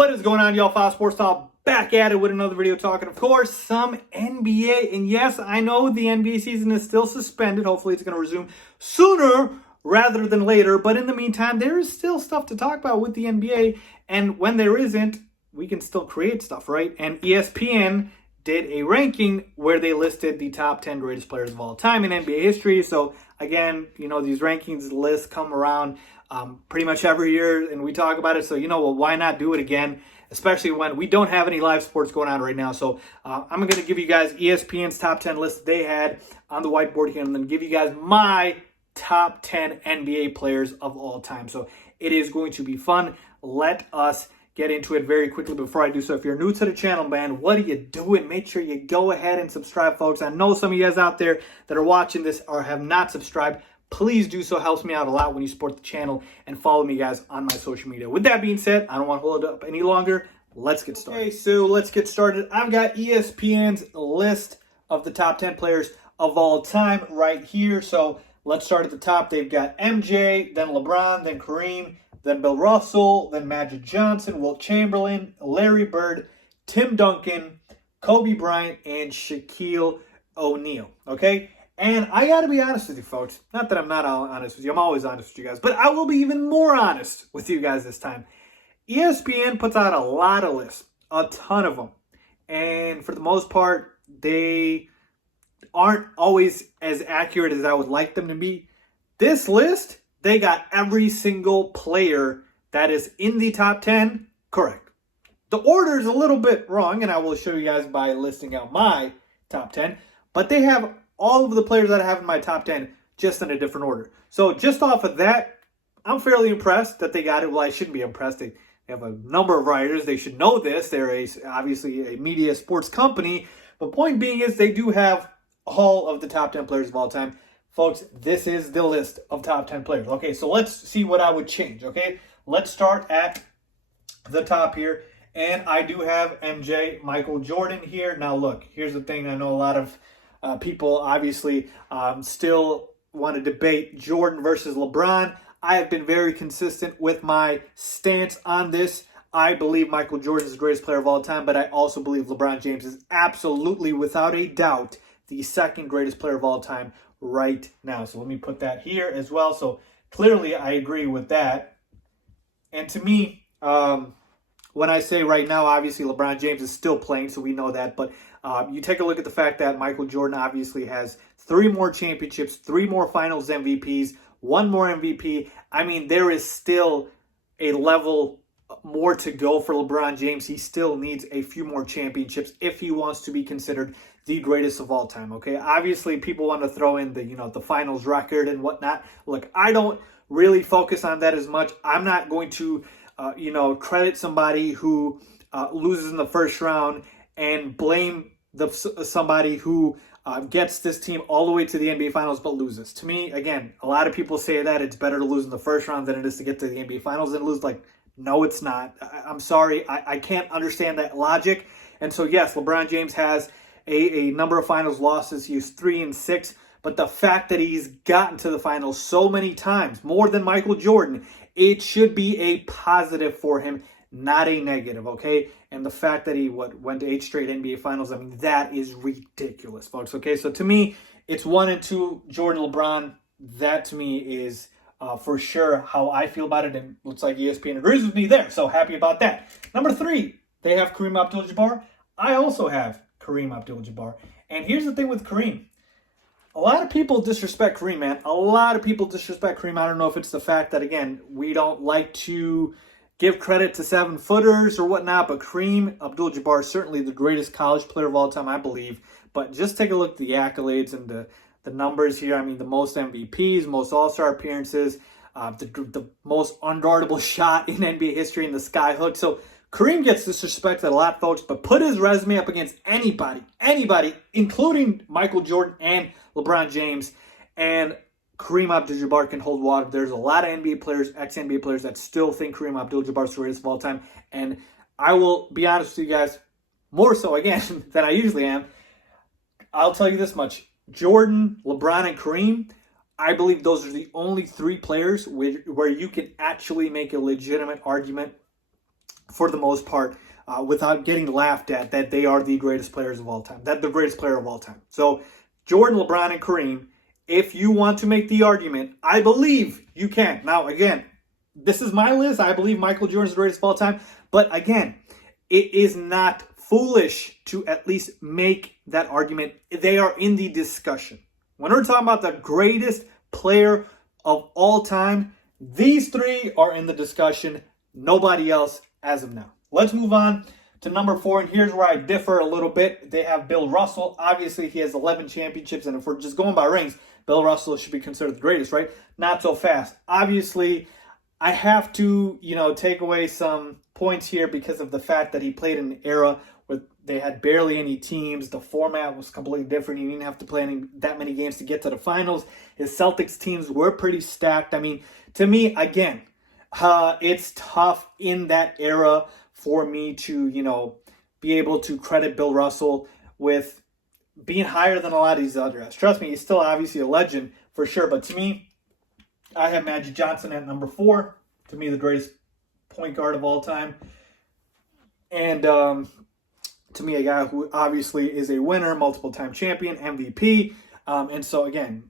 What is going on, y'all? FaizSportsTalk back at it with another video talking, of course, some NBA. And yes, I know the NBA season is still suspended. Hopefully it's going to resume sooner rather than later. But in the meantime, there is still stuff to talk about with the NBA. And when there isn't, we can still create stuff, right? And ESPN did a ranking where they listed the top 10 greatest players of all time in NBA history. So again, you know, these rankings lists come around pretty much every year, and we talk about it. So, you know, well, why not do it again, especially when we don't have any live sports going on right now. So I'm going to give you guys ESPN's top 10 list they had on the whiteboard here, and then give you guys my top 10 NBA players of all time. So it is going to be fun. Let us get into it very quickly. Before I do so, if you're new to the channel, man, what are you doing? Make sure you go ahead and subscribe, folks. I know some of you guys out there that are watching this or have not subscribed. Please do so. Helps me out a lot when you support the channel, and follow me, guys, on my social media. With that being said, I don't want to hold it up any longer. Let's get started. Okay, so let's get started. I've got ESPN's list of the top 10 players of all time right here. So let's start at the top. They've got MJ, then LeBron, then Kareem, then Bill Russell, then Magic Johnson, Wilt Chamberlain, Larry Bird, Tim Duncan, Kobe Bryant, and Shaquille O'Neal. Okay? And I got to be honest with you, folks. Not that I'm not honest with you. I'm always honest with you guys. But I will be even more honest with you guys this time. ESPN puts out a lot of lists. A ton of them. And for the most part, they aren't always as accurate as I would like them to be. This list, they got every single player that is in the top 10 correct. The order is a little bit wrong, and I will show you guys by listing out my top 10. But they have all of the players that I have in my top 10 just in a different order. So just off of that, I'm fairly impressed that they got it. Well, I shouldn't be impressed. They have a number of writers. They should know this. They're obviously a media sports company. But point being is they do have all of the top 10 players of all time. Folks, this is the list of top 10 players. Okay, so let's see what I would change, okay? Let's start at the top here. And I do have MJ, Michael Jordan here. Now, look, here's the thing. I know a lot of people obviously still want to debate Jordan versus LeBron. I have been very consistent with my stance on this. I believe Michael Jordan is the greatest player of all time, but I also believe LeBron James is absolutely, without a doubt, the second greatest player of all time right now. So let me put that here as well. So clearly I agree with that. And to me, when I say right now, obviously LeBron James is still playing, so we know that. But you take a look at the fact that Michael Jordan obviously has 3 more championships, 3 more finals MVPs, 1 more MVP. I mean, there is still a level more to go for LeBron James. He still needs a few more championships if he wants to be considered the greatest of all time, okay? Obviously, people want to throw in the, the finals record and whatnot. Look, I don't really focus on that as much. I'm not going to, credit somebody who loses in the first round and blame somebody who gets this team all the way to the NBA Finals but loses. To me, again, a lot of people say that it's better to lose in the first round than it is to get to the NBA Finals and lose. Like, no, it's not. I'm sorry. I can't understand that logic. And so, yes, LeBron James has a number of finals losses. He's 3-6. But the fact that he's gotten to the finals so many times, more than Michael Jordan, it should be a positive for him, not a negative, okay? And the fact that he went to 8 straight NBA Finals, I mean, that is ridiculous, folks, okay? So to me, it's 1 and 2, Jordan, LeBron. That to me is for sure how I feel about it, and looks like ESPN agrees with me there, so happy about that. Number 3, they have Kareem Abdul-Jabbar. I also have Kareem Abdul-Jabbar. And here's the thing with Kareem. A lot of people disrespect Kareem, man. A lot of people disrespect Kareem. I don't know if it's the fact that, again, we don't like to give credit to 7-footers or whatnot, but Kareem Abdul-Jabbar is certainly the greatest college player of all time, I believe. But just take a look at the accolades and the numbers here. I mean, the most MVPs, most All-Star appearances, the most unguardable shot in NBA history in the skyhook. So Kareem gets disrespected a lot, folks, but put his resume up against anybody, including Michael Jordan and LeBron James, and Kareem Abdul-Jabbar can hold water. There's a lot of NBA players, ex-NBA players, that still think Kareem Abdul-Jabbar is the greatest of all time. And I will be honest with you guys, more so, again, than I usually am. I'll tell you this much. Jordan, LeBron, and Kareem, I believe those are the only 3 players where you can actually make a legitimate argument for the most part, without getting laughed at, that they are the greatest players of all time. That the greatest player of all time. So Jordan, LeBron, and Kareem, if you want to make the argument, I believe you can. Now, again, this is my list. I believe Michael Jordan is the greatest of all time. But again, it is not foolish to at least make that argument. They are in the discussion. When we're talking about the greatest player of all time, these three are in the discussion. Nobody else as of now. Let's move on to number 4, and here's where I differ a little bit. They have Bill Russell. Obviously, he has 11 championships, and if we're just going by rings, Bill Russell should be considered the greatest, right? Not so fast. Obviously, I have to, take away some points here because of the fact that he played in an era where they had barely any teams. The format was completely different. He didn't have to play that many games to get to the finals. His Celtics teams were pretty stacked. I mean, to me, again, it's tough in that era for me to, be able to credit Bill Russell with being higher than a lot of these other guys. Trust me, he's still obviously a legend for sure. But to me, I have Magic Johnson at number 4. To me, the greatest point guard of all time. And to me, a guy who obviously is a winner, multiple-time champion, MVP. And so, again,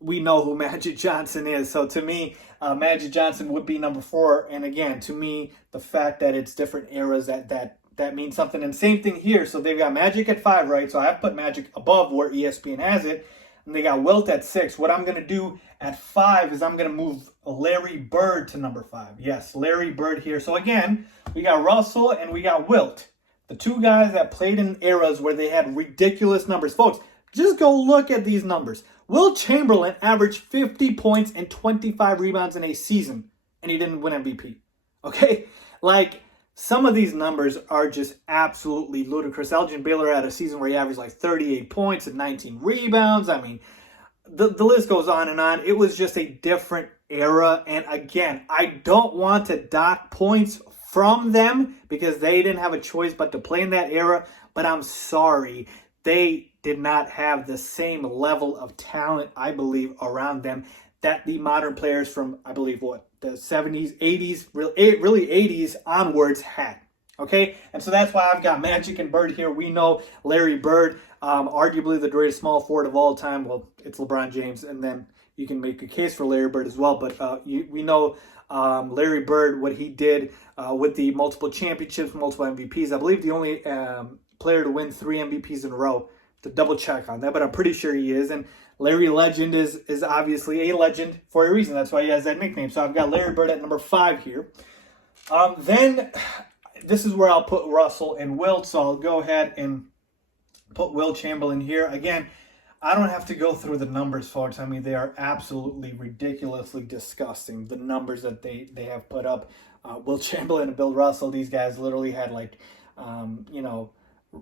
we know who Magic Johnson is. So to me, Magic Johnson would be number 4. And again, to me, the fact that it's different eras, that means something. And same thing here. So they've got Magic at 5, right? So I've put Magic above where ESPN has it. And they got Wilt at 6. What I'm going to do at 5 is I'm going to move Larry Bird to number 5. Yes, Larry Bird here. So again, we got Russell and we got Wilt. The two guys that played in eras where they had ridiculous numbers. Folks, just go look at these numbers. Wilt Chamberlain averaged 50 points and 25 rebounds in a season, and he didn't win MVP. Okay? Some of these numbers are just absolutely ludicrous. Elgin Baylor had a season where he averaged 38 points and 19 rebounds. I mean, the list goes on and on. It was just a different era. And again, I don't want to dock points from them because they didn't have a choice but to play in that era. But I'm sorry, they did not have the same level of talent, I believe, around them that the modern players from, I believe, the 70s, 80s, really 80s onwards had. Okay? And so that's why I've got Magic and Bird here. We know Larry Bird, arguably the greatest small forward of all time. Well, it's LeBron James, and then you can make a case for Larry Bird as well. But we know Larry Bird, what he did with the multiple championships, multiple MVPs. I believe the only player to win 3 MVPs in a row. To double check on that, but I'm pretty sure he is. And Larry Legend is obviously a legend for a reason. That's why he has that nickname. So I've got Larry Bird at number 5 here. Then this is where I'll put Russell and Wilt. So I'll go ahead and put Wilt Chamberlain here. Again, I don't have to go through the numbers, folks. I mean, they are absolutely ridiculously disgusting, the numbers that they have put up. Wilt Chamberlain and Bill Russell, these guys literally had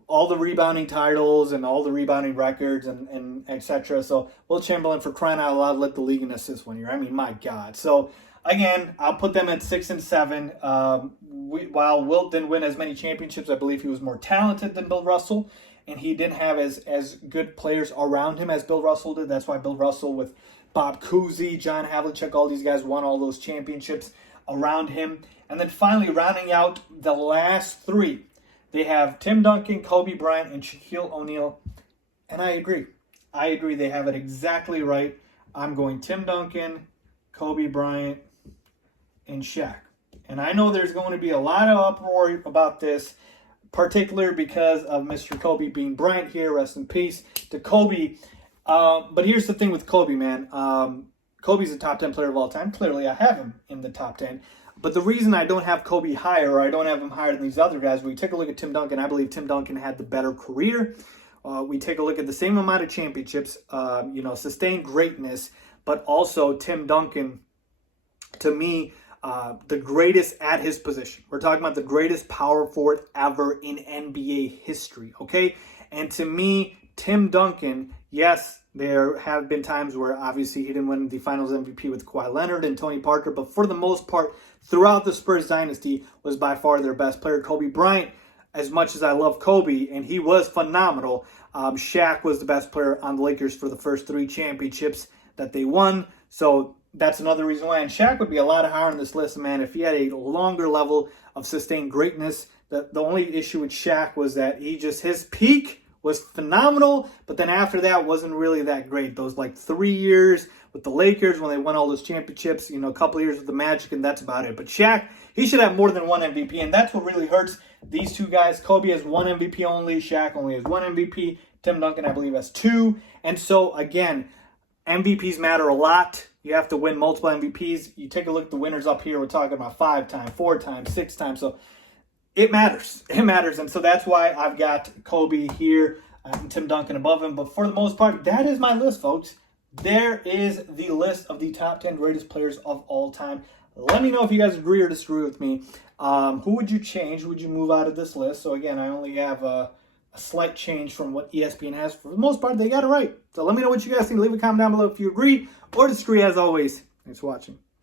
all the rebounding titles and all the rebounding records and etc. So Wilt Chamberlain, for crying out loud, led the league in assists one year. I mean, my God. So again, I'll put them at 6 and 7. While Wilt didn't win as many championships, I believe he was more talented than Bill Russell, and he didn't have as good players around him as Bill Russell did. That's why Bill Russell with Bob Cousy, John Havlicek, all these guys won all those championships around him. And then finally, rounding out the last 3, they have Tim Duncan, Kobe Bryant, and Shaquille O'Neal. And I agree. They have it exactly right. I'm going Tim Duncan, Kobe Bryant, and Shaq. And I know there's going to be a lot of uproar about this, particularly because of Mr. Kobe being Bryant here. Rest in peace to Kobe. But here's the thing with Kobe, man. Kobe's a top 10 player of all time. Clearly, I have him in the top 10. But the reason I don't have Kobe higher, or I don't have him higher than these other guys, we take a look at Tim Duncan. I believe Tim Duncan had the better career. We take a look at the same amount of championships, sustained greatness, but also Tim Duncan, to me, the greatest at his position. We're talking about the greatest power forward ever in NBA history, okay? And to me, Tim Duncan, yes, there have been times where obviously he didn't win the Finals MVP with Kawhi Leonard and Tony Parker, but for the most part, throughout the Spurs dynasty, was by far their best player. Kobe Bryant, as much as I love Kobe, and he was phenomenal, Shaq was the best player on the Lakers for the first 3 championships that they won. So that's another reason why. And Shaq would be a lot higher on this list, man, if he had a longer level of sustained greatness. The only issue with Shaq was that his peak was phenomenal, but then after that wasn't really that great. Those like 3 years with the Lakers when they won all those championships, a couple of years with the Magic, and that's about it. But Shaq, he should have more than one MVP, and that's what really hurts these two guys. Kobe has one MVP only. Shaq only has one MVP. Tim Duncan, I believe, has two. And so, again, MVPs matter a lot. You have to win multiple MVPs. You take a look at the winners up here. We're talking about 5 times, 4 times, 6 times. So it matters. It matters. And so that's why I've got Kobe here and Tim Duncan above him. But for the most part, that is my list, folks. There is the list of the top 10 greatest players of all time. Let me know if you guys agree or disagree with me. Who would you change? Who would you move out of this list? So again, I only have a slight change from what ESPN has. For the most part, they got it right. So let me know what you guys think. Leave a comment down below if you agree or disagree. As always, thanks for watching.